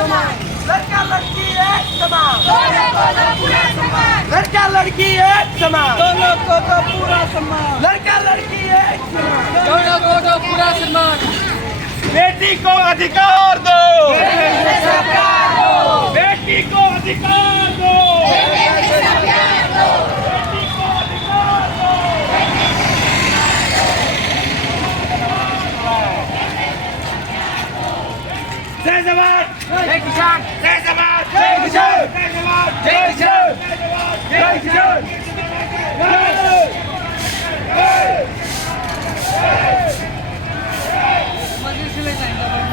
लड़का लड़की एक समान, लड़का लड़की एक समान, दोनों को तो पूरा सम्मान, लड़का लड़की एक समान, दोनों को तो पूरा सम्मान। बेटी को अधिकार दो, बेटी को अधिकार दो, बेटी को अधिकार दो। जय जवान, जय किसान, जय जवान, जय किसान, जय जवान, जय किसान, जय किसान। मंदिर से ले जाएंगे।